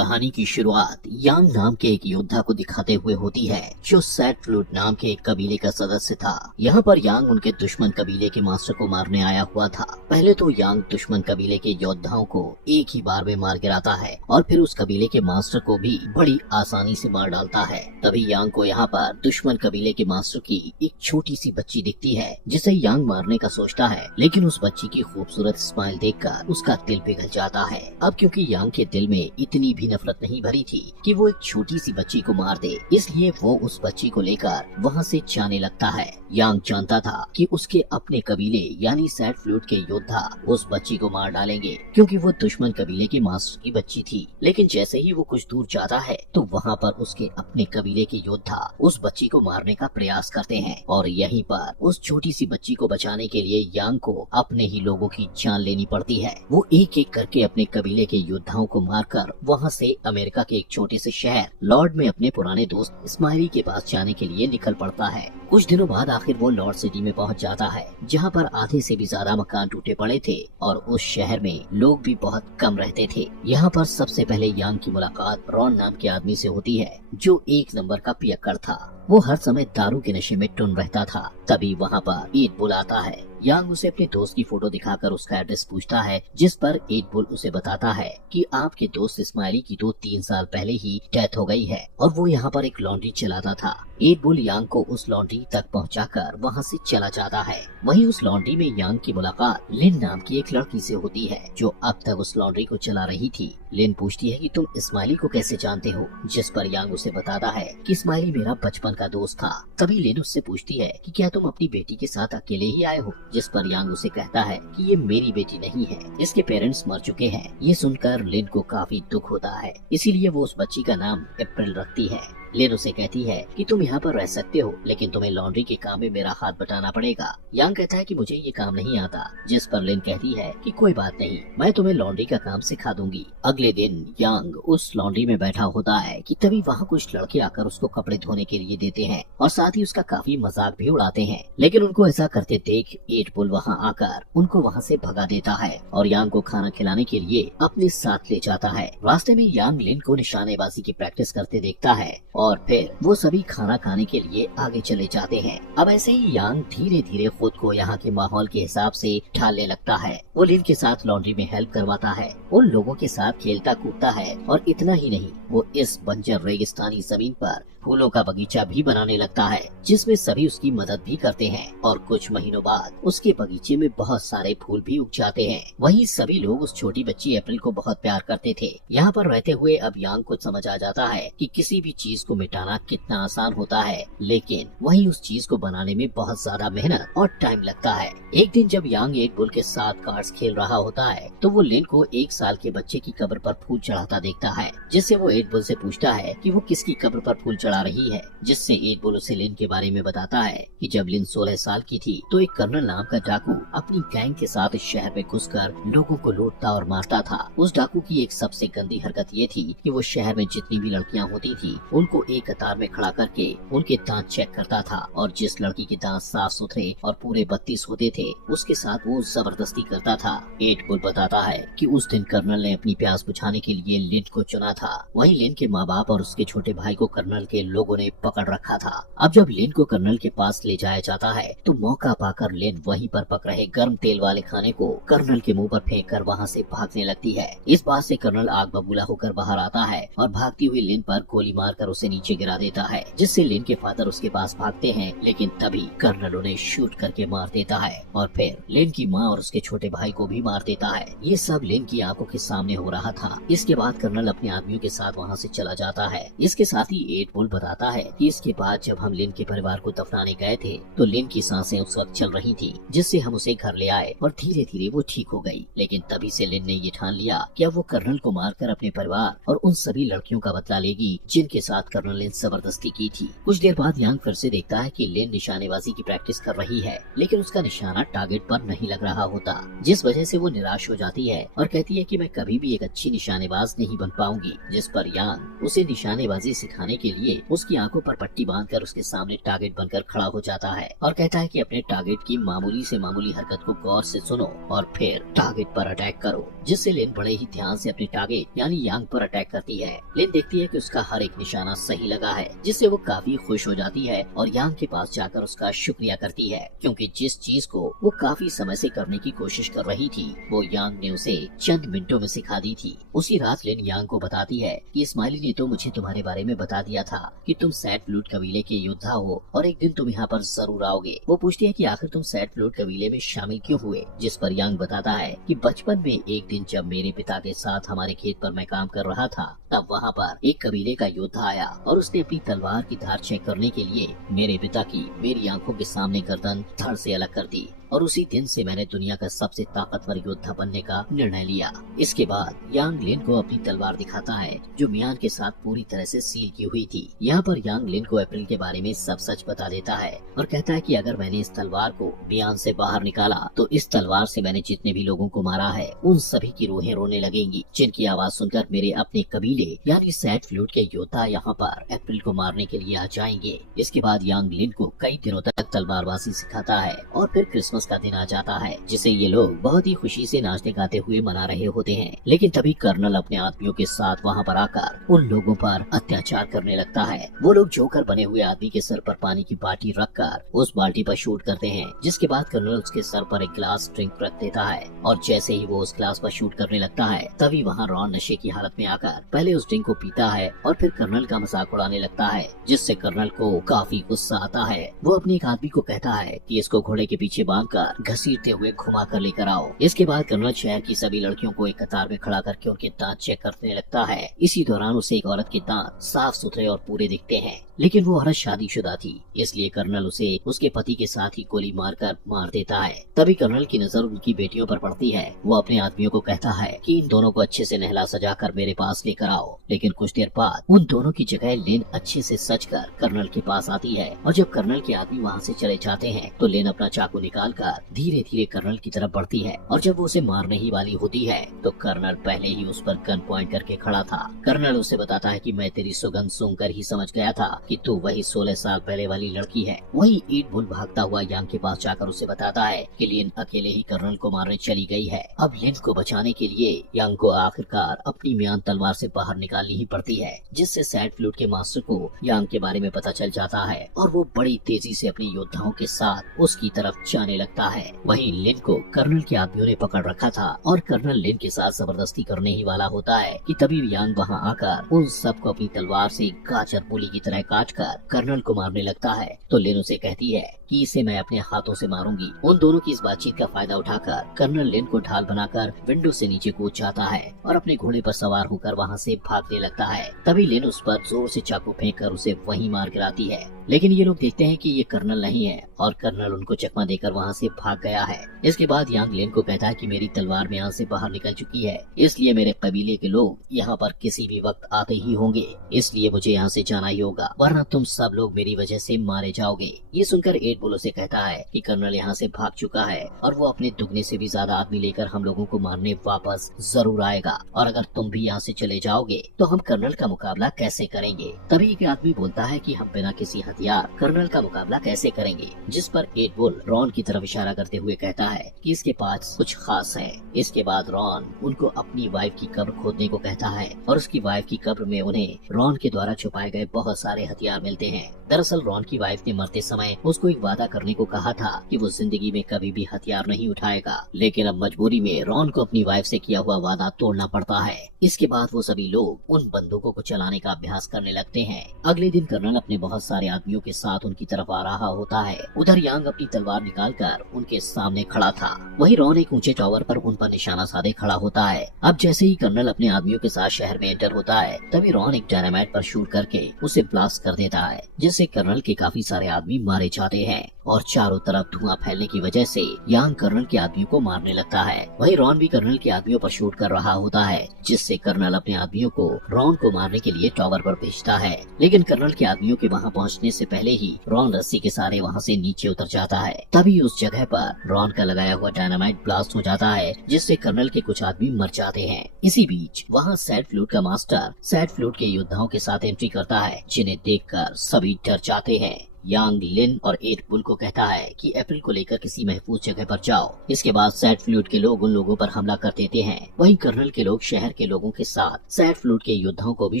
कहानी की शुरुआत यांग नाम के एक योद्धा को दिखाते हुए होती है जो सैटफ्लूट नाम के एक कबीले का सदस्य था। यहाँ पर यांग उनके दुश्मन कबीले के मास्टर को मारने आया हुआ था। पहले तो यांग दुश्मन कबीले के योद्धाओं को एक ही बार में मार गिराता है और फिर उस कबीले के मास्टर को भी बड़ी आसानी से मार डालता है। तभी यांग को यहाँ पर दुश्मन कबीले के मास्टर की एक छोटी सी बच्ची दिखती है जिसे यांग मारने का सोचता है, लेकिन उस बच्ची की खूबसूरत स्माइल देखकर उसका दिल पिघल जाता है। अब क्योंकि यांग के दिल में इतनी भी नफरत नहीं भरी थी कि वो एक छोटी सी बच्ची को मार दे, इसलिए वो उस बच्ची को लेकर वहाँ से जाने लगता है। यांग जानता था कि उसके अपने कबीले यानी सैटफ्लूट के योद्धा उस बच्ची को मार डालेंगे क्योंकि वो दुश्मन कबीले के मास्टर की बच्ची थी। लेकिन जैसे ही वो कुछ दूर जाता है तो वहाँ पर उसके अपने कबीले के योद्धा उस बच्ची को मारने का प्रयास करते हैं और यहीं पर उस छोटी सी बच्ची को बचाने के लिए यांग को अपने ही लोगों की जान लेनी पड़ती है। वो एक एक करके अपने कबीले के योद्धाओं को मारकर वहाँ से अमेरिका के एक छोटे से शहर लॉर्ड में अपने पुराने दोस्त स्माइली के पास जाने के लिए निकल पड़ता है। कुछ दिनों बाद आखिर वो लॉर्ड सिटी में पहुँच जाता है जहाँ पर आधे से भी ज्यादा मकान टूटे पड़े थे और उस शहर में लोग भी बहुत कम रहते थे। यहाँ पर सबसे पहले यांग की मुलाकात रॉन नाम के आदमी से होती है जो एक नंबर का पियक्कड़ था। वो हर समय दारू के नशे में टुन रहता था। तभी वहाँ पर ईद बुल आता है। यांग उसे अपने दोस्त की फोटो दिखाकर उसका एड्रेस पूछता है, जिस पर ईद बुल उसे बताता है कि आपके दोस्त इस्माइली की तो 3 साल पहले ही डेथ हो गई है और वो यहाँ पर एक लॉन्ड्री चलाता था। ईद बुल यांग को उस लॉन्ड्री तक पहुँचाकर वहाँ से चला जाता है। वहीं उस लॉन्ड्री में यांग की मुलाकात लिन नाम की एक लड़की से होती है जो अब तक उस लॉन्ड्री को चला रही थी। लिन पूछती है कि तुम इस्माइली को कैसे जानते हो, जिस पर यांग उसे बताता है कि इस्माइली मेरा बचपन का दोस्त था। तभी लिन उससे पूछती है कि क्या तुम अपनी बेटी के साथ अकेले ही आए हो, जिस पर यांग उसे कहता है कि ये मेरी बेटी नहीं है, इसके पेरेंट्स मर चुके हैं। ये सुनकर लिन को काफी दुख होता है, इसीलिए वो उस बच्ची का नाम अप्रैल रखती है। लिन उसे कहती है कि तुम यहाँ पर रह सकते हो, लेकिन तुम्हें लॉन्ड्री के काम में मेरा हाथ बटाना पड़ेगा। यांग कहता है कि मुझे ये काम नहीं आता, जिस पर लिन कहती है कि कोई बात नहीं, मैं तुम्हें लॉन्ड्री का काम सिखा दूंगी। अगले दिन यांग उस लॉन्ड्री में बैठा होता है कि तभी वहाँ कुछ लड़के आकर उसको कपड़े धोने के लिए देते हैं और साथ ही उसका काफी मजाक भी उड़ाते हैं। लेकिन उनको ऐसा करते देख ईद बुल वहाँ आकर उनको वहाँ से भगा देता है और यांग को खाना खिलाने के लिए अपने साथ ले जाता है। रास्ते में यांग लिन को निशानेबाजी की प्रैक्टिस करते देखता है और फिर वो सभी खाना खाने के लिए आगे चले जाते हैं। अब ऐसे ही यांग धीरे धीरे खुद को यहाँ के माहौल के हिसाब से ढालने लगता है। वो लिन के साथ लॉन्ड्री में हेल्प करवाता है, उन लोगों के साथ खेलता कूदता है और इतना ही नहीं, वो इस बंजर रेगिस्तानी जमीन पर फूलों का बगीचा भी बनाने लगता है जिसमें सभी उसकी मदद भी करते हैं और कुछ महीनों बाद उसके बगीचे में बहुत सारे फूल भी उग जाते हैं। वहीं सभी लोग उस छोटी बच्ची अप्रैल को बहुत प्यार करते थे। यहाँ पर रहते हुए अब यांग को समझ आ जाता है कि किसी भी चीज को मिटाना कितना आसान होता है, लेकिन वहीं उस चीज को बनाने में बहुत ज्यादा मेहनत और टाइम लगता है। एक दिन जब यांग ईद बुल के साथ कार्ड्स खेल रहा होता है तो वो लिन को 1 साल के बच्चे की कब्र पर फूल चढ़ाता देखता है, जिससे वो ईद बुल से पूछता है कि वो किसकी कब्र पर फूल चढ़ा रही है, जिससे ईद बुल उसे लिन के बारे में बताता है कि जब लिन 16 साल की थी तो एक कर्नल नाम का डाकू अपनी गैंग के साथ इस शहर में घुसकर लोगों को लूटता और मारता था। उस डाकू की एक सबसे गंदी हरकत ये थी कि वो शहर में जितनी भी लड़कियां होती थी उनको एक कतार में खड़ा करके उनके दांत चेक करता था और जिस लड़की के दांत साफ सुथरे और पूरे 32 होते थे उसके साथ वो जबरदस्ती करता था। ईद बुल बताता है कि उस दिन कर्नल ने अपनी प्यास बुझाने के लिए लिन को चुना था। वहीं लिन के माँ बाप और उसके छोटे भाई को कर्नल के लोगों ने पकड़ रखा था। अब जब लिन को कर्नल के पास ले जाया जाता है तो मौका पाकर लिन वहीं पर पक रहे गर्म तेल वाले खाने को कर्नल के मुंह पर फेंक कर वहाँ से भागने लगती है। इस बात से कर्नल आग बबूला होकर बाहर आता है और भागती हुई लिन पर गोली मारकर उसे नीचे गिरा देता है, जिससे लिन के फादर उसके पास भागते हैं, लेकिन तभी कर्नल उन्हें शूट करके मार देता है और फिर लिन की माँ और उसके छोटे भाई को भी मार देता है। ये सब लिन की आंखों के सामने हो रहा था। इसके बाद कर्नल अपने आदमियों के साथ वहाँ से चला जाता है। इसके साथ ही ईद बुल बताता है कि इसके बाद जब हम लिन के परिवार को दफनाने गए थे तो लिन की सांसें उस वक्त चल रही थी, जिससे हम उसे घर ले आए और धीरे धीरे वो ठीक हो गई। लेकिन तभी से लिन ने ये ठान लिया कि अब वो कर्नल को मारकर अपने परिवार और उन सभी लड़कियों का बदला लेगी जिनके साथ कर्नल लिन जबरदस्ती की थी। कुछ देर बाद यांग फिर से देखता है कि लिन निशानेबाजी की प्रैक्टिस कर रही है, लेकिन उसका निशाना टारगेट पर नहीं लग रहा होता, जिस वजह से वो निराश हो जाती है और कहती है कि मैं कभी भी एक अच्छी निशानेबाज नहीं बन पाऊंगी। जिस पर यांग उसे निशानेबाजी सिखाने के लिए उसकी आंखों पर पट्टी बांधकर उसके सामने टारगेट बनकर खड़ा हो जाता है और कहता है कि अपने टारगेट की मामूली से मामूली हरकत को गौर से सुनो और फिर टारगेट पर अटैक करो, जिससे लिन बड़े ही ध्यान से अपने टारगेट यानी यांग पर अटैक करती है। लिन देखती है कि उसका हर एक निशाना सही लगा है, जिससे वो काफी खुश हो जाती है और यांग के पास जाकर उसका शुक्रिया करती है, क्योंकि जिस चीज को वो काफी समय से करने की कोशिश कर रही थी वो यांग ने उसे चंद मिनटों में सिखा दी थी। उसी रात लिन यांग को बताती है कि स्माइली ने तो मुझे तुम्हारे बारे में बता दिया था कि तुम सैट फ्लूट कबीले के योद्धा हो और एक दिन तुम यहाँ पर जरूर आओगे। वो पूछती है कि आखिर तुम सैट फ्लूट कबीले में शामिल क्यों हुए, जिस पर यांग बताता है कि बचपन में एक दिन जब मेरे पिता के साथ हमारे खेत पर मैं काम कर रहा था, तब वहाँ पर एक कबीले का योद्धा आया और उसने अपनी तलवार की धार चेक करने के लिए मेरे पिता की मेरी आंखों के सामने गर्दन धड़ से अलग कर दी और उसी दिन से मैंने दुनिया का सबसे ताकतवर योद्धा बनने का निर्णय लिया। इसके बाद यांग लिन को अपनी तलवार दिखाता है जो मियान के साथ पूरी तरह से सील की हुई थी। यहाँ पर यांग लिन को अप्रैल के बारे में सब सच बता देता है और कहता है कि अगर मैंने इस तलवार को मियान से बाहर निकाला तो इस तलवार से मैंने जितने भी लोगों को मारा है उन सभी की रूहें रोने लगेंगी, जिनकी आवाज सुनकर मेरे अपने कबीले यानी सैट फ्लूट के योद्धा यहाँ पर अप्रैल को मारने के लिए आ जाएंगे। इसके बाद यांग लिन को कई दिनों तक तलवारबाजी सिखाता है और फिर क्रिसमस का दिन आ जाता है, जिसे ये लोग बहुत ही खुशी से नाचते गाते हुए मना रहे होते हैं। लेकिन तभी कर्नल अपने आदमियों के साथ वहाँ पर आकर उन लोगों पर अत्याचार करने लगता है। वो लोग जोकर बने हुए आदमी के सर पर पानी की बाल्टी रखकर उस बाल्टी पर शूट करते हैं, जिसके बाद कर्नल उसके सर पर एक ग्लास ड्रिंक रख देता है और जैसे ही वो उस ग्लास पर शूट करने लगता है तभी वहाँ रॉन नशे की हालत में आकर पहले उस ड्रिंक को पीता है और फिर कर्नल का मजाक उड़ाने लगता है, जिससे कर्नल को काफी गुस्सा आता है। वो अपने एक आदमी को कहता है कि इसको घोड़े के पीछे बांधकर घसीटते हुए घुमा कर लेकर आओ। इसके बाद कर्नल शहर की सभी लड़कियों को एक कतार में खड़ा करके उनके दांत चेक करने लगता है। इसी दौरान उसे एक औरत के दांत साफ सुथरे और पूरे दिखते हैं, लेकिन वो औरत शादीशुदा थी, इसलिए कर्नल उसे उसके पति के साथ ही गोली मारकर मार देता है। तभी कर्नल की नजर उनकी बेटियों पर पड़ती है। वो अपने आदमियों को कहता है कि इन दोनों को अच्छे से नहला सजा कर मेरे पास लेकर आओ, लेकिन कुछ देर बाद उन दोनों की जगह लिन अच्छे से सज कर कर्नल के पास आती है और जब कर्नल के आदमी वहाँ से चले जाते हैं तो लिन अपना चाकू निकाल कर धीरे धीरे कर्नल की तरफ बढ़ती है और जब वो उसे मारने ही वाली होती है तो कर्नल पहले ही उस पर गन पॉइंट करके खड़ा था। कर्नल उसे बताता है कि मैं तेरी सुगंध सूंघकर ही समझ गया था कि तू वही 16 साल पहले वाली लड़की है। वही ईट बुल भागता हुआ यांग के पास जाकर उसे बताता है कि लिन अकेले ही कर्नल को मारने चली गई है। अब लिन को बचाने के लिए यांग को आखिरकार अपनी म्यान तलवार से बाहर निकालनी ही पड़ती है, जिससे सैट फ्लूट के मास्टर को यांग के बारे में पता चल जाता है और वो बड़ी तेजी से अपने योद्धाओं के साथ उसकी तरफ जाने लगता है। वहीं लिन को कर्नल के आदमियों ने पकड़ रखा था और कर्नल लिन के साथ जबरदस्ती करने ही वाला होता है कि तभी यांग वहां आकर उन सबको अपनी तलवार से गाजर मूली की तरह काटकर कर्नल को मारने लगता है। तो लिन उसे कहती है कि इसे मैं अपने हाथों से मारूंगी। उन दोनों की इस बातचीत का फायदा उठाकर कर्नल लिन को ढाल बनाकर विंडो से नीचे कूद जाता है और अपने घोड़े पर सवार होकर वहां से भागने लगता है। तभी लिन उस पर जोर से चाकू फेंक कर उसे वहीं मार गिराती है, लेकिन ये लोग देखते हैं कि ये कर्नल नहीं है और कर्नल उनको चकमा देकर वहाँ से भाग गया है। इसके बाद यांग लिन को कहता है कि मेरी तलवार में यहाँ से बाहर निकल चुकी है, इसलिए मेरे कबीले के लोग यहाँ पर किसी भी वक्त आते ही होंगे, इसलिए मुझे यहाँ से जाना ही होगा, वरना तुम सब लोग मेरी वजह से मारे जाओगे। ये सुनकर एट बुल उसे कहता है कि कर्नल यहाँ से भाग चुका है और वो अपने दुगने से भी ज्यादा आदमी लेकर हम लोगों को मारने वापस जरूर आएगा, और अगर तुम भी यहाँ से चले जाओगे तो हम कर्नल का मुकाबला कैसे करेंगे। तभी एक आदमी बोलता है कि हम बिना किसी हथियार कर्नल का मुकाबला कैसे करेंगे, जिस पर एट बुल रॉन की तरफ इशारा करते हुए कहता है कि इसके पास कुछ खास है। इसके बाद रॉन उनको अपनी वाइफ की कब्र खोदने को कहता है और उसकी वाइफ की कब्र में उन्हें रॉन के द्वारा छुपाए गए बहुत सारे हथियार मिलते हैं। दरअसल रॉन की वाइफ ने मरते समय उसको एक वादा करने को कहा था कि वो जिंदगी में कभी भी हथियार नहीं उठाएगा, लेकिन अब मजबूरी में रॉन को अपनी वाइफ से किया हुआ वादा तोड़ना पड़ता है। इसके बाद वो सभी लोग उन बंदूकों को चलाने का अभ्यास करने लगते हैं। अगले दिन कर्नल अपने बहुत सारे आदमियों के साथ उनकी तरफ आ रहा होता है। उधर यांग अपनी तलवार निकालकर उनके सामने खड़ा था, वही रॉन एक ऊंचे टावर पर उन पर निशाना साधे खड़ा होता है। अब जैसे ही कर्नल अपने आदमियों के साथ शहर में एंटर होता है तभी रॉन एक डायनामाइट पर शूट करके उसे ब्लास्ट कर देता है, जिससे कर्नल के काफी सारे आदमी मारे जाते हैं और चारों तरफ धुआं फैलने की वजह से यांग कर्नल के आदमियों को मारने लगता है। वहीं रॉन भी कर्नल के आदमियों पर शूट कर रहा होता है, जिससे कर्नल अपने आदमियों को रॉन को मारने के लिए टॉवर पर भेजता है। लेकिन कर्नल के आदमियों के वहां पहुंचने से पहले ही रॉन रस्सी के सहारे वहां से नीचे उतर जाता है। तभी उस जगह पर रॉन का लगाया हुआ डायनामाइट ब्लास्ट हो जाता है, जिससे कर्नल के कुछ आदमी मर जाते हैं। इसी बीच वहां सैड फ्लूट का मास्टर सैड फ्लूट के योद्धाओं के साथ एंट्री करता है, जिन्हें देखकर सभी डर जाते हैं। यांग लिन और एट बुल को कहता है कि अप्रैल को लेकर किसी महफूज जगह पर जाओ। इसके बाद सैड फ्लूट के लोग उन लोगों पर हमला कर देते हैं। वहीं कर्नल के लोग शहर के लोगों के साथ सैड फ्लूट के योद्धाओं को भी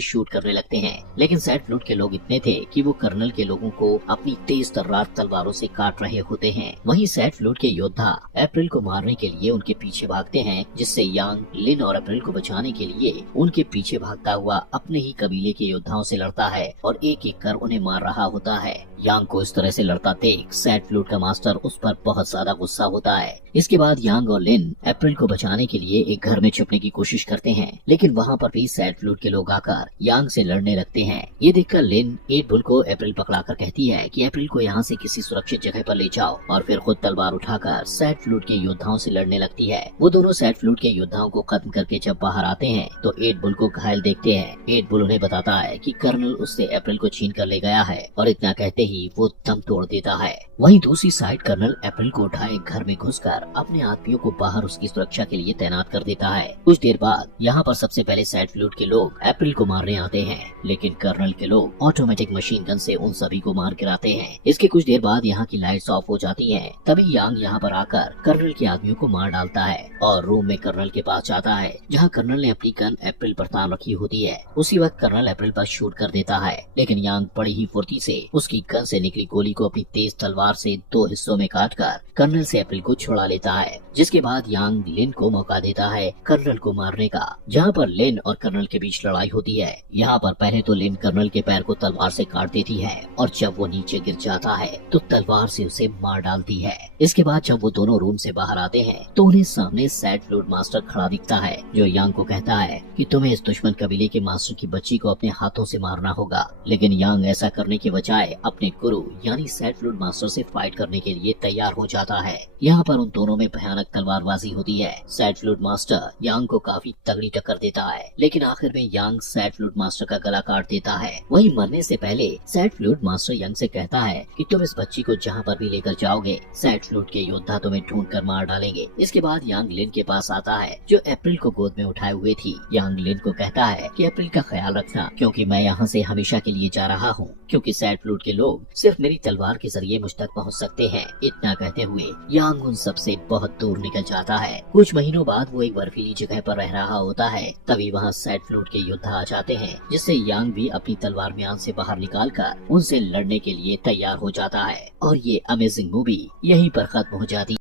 शूट करने लगते हैं। लेकिन सैड फ्लूट के लोग इतने थे कि वो कर्नल के लोगों को अपनी तेज तर्रार तलवारों से काट रहे होते हैं। वहीं सैड फ्लूट के योद्धा अप्रैल को मारने के लिए उनके पीछे भागते हैं, जिससे यांग लिन और अप्रैल को बचाने के लिए उनके पीछे भागता हुआ अपने ही कबीले के योद्धाओं से लड़ता है और एक एक कर उन्हें मार रहा होता है। यांग को इस तरह से लड़ता देख सैड फ्लूट का मास्टर उस पर बहुत ज्यादा गुस्सा होता है। इसके बाद यांग और लिन अप्रैल को बचाने के लिए एक घर में छुपने की कोशिश करते हैं, लेकिन वहाँ पर भी सैड फ्लूट के लोग आकर यांग से लड़ने लगते हैं। ये देखकर लिन एट बुल को अप्रैल पकड़ाकर कहती है कि अप्रैल को यहाँ से किसी सुरक्षित जगह पर ले जाओ, और फिर खुद तलवार उठाकर सैड फ्लूट के योद्धाओं से लड़ने लगती है। वो दोनों सैड फ्लूट के योद्धाओं को खत्म करके जब बाहर आते हैं तो एट बुल को घायल देखते हैं। एट बुल उन्हें बताता है कि कर्नल उससे अप्रैल को छीन कर ले गया है, और इतना कहते ही वो दम तोड़ देता है। वहीं दूसरी साइड कर्नल अप्रैल को उठाए घर में घुसकर अपने आदमियों को बाहर उसकी सुरक्षा के लिए तैनात कर देता है। कुछ देर बाद यहाँ पर सबसे पहले सैड फ्लूट के लोग अप्रैल को मारने आते हैं, लेकिन कर्नल के लोग ऑटोमेटिक मशीन गन से उन सभी को मार गिराते हैं। इसके कुछ देर बाद यहाँ की लाइट्स ऑफ हो जाती हैं। तभी यांग यहाँ पर आकर कर्नल के आदमियों को मार डालता है और रूम में कर्नल के पास जाता है, जहाँ कर्नल ने अपनी गन अप्रैल पर तान रखी होती है। उसी वक्त कर्नल अप्रैल पर शूट कर देता है, लेकिन यांग बड़ी ही फुर्ती से उसकी गन से निकली गोली को अपनी तेज तलवार से दो हिस्सों में काटकर कर्नल से अप्रैल को छुड़ा लेता है। जिसके बाद यांग लिन को मौका देता है कर्नल को मारने का, जहाँ पर लिन और कर्नल के बीच लड़ाई होती है। यहाँ पर पहले तो लिन कर्नल के पैर को तलवार से काट देती है, और जब वो नीचे गिर जाता है तो तलवार से उसे मार डालती है। इसके बाद जब वो दोनों रूम से बाहर आते हैं तो उन्हें सामने सैड फ्लूट मास्टर खड़ा दिखता है, जो यांग को कहता है कि तुम्हें इस दुश्मन कबीले के मास्टर की बच्ची को अपने हाथों से मारना होगा। लेकिन यांग ऐसा करने के बजाय अपने गुरु यानी सैड फ्लूट मास्टर से फाइट करने के लिए तैयार हो जाता है। यहाँ पर उन दोनों में भयानक तलवारबाजी होती है। सैड फ्लूट मास्टर यांग को काफी तगड़ी टक्कर देता है, लेकिन आखिर में यांग सैड फ्लूट मास्टर का गला काट देता है। वहीं मरने से पहले सैड फ्लूट मास्टर यांग से कहता है कि तुम इस बच्ची को जहाँ पर भी लेकर जाओगे, सैड फ्लूट के योद्धा तुम्हें ढूंढ कर मार डालेंगे। इसके बाद यांग लिन के पास आता है, जो अप्रैल को गोद में उठाए हुए थी। यांग लिन को कहता है कि अप्रैल का ख्याल रखना, क्योंकि मैं यहाँ से हमेशा के लिए जा रहा हूँ, क्योंकि सैड फ्लूट के लोग सिर्फ मेरी तलवार के जरिए मुझ तक पहुँच सकते हैं। इतना कहते हुए यांग उन सबसे बहुत दूर निकल जाता है। कुछ महीनों बाद वो एक बर्फीली जगह पर रह रहा होता है। तभी वहाँ सैड फ्लूट के योद्धा आ जाते हैं, जिससे यांग भी अपनी तलवार म्यान से बाहर निकालकर उनसे लड़ने के लिए तैयार हो जाता है। और ये अमेजिंग मूवी यहीं पर खत्म हो जाती है।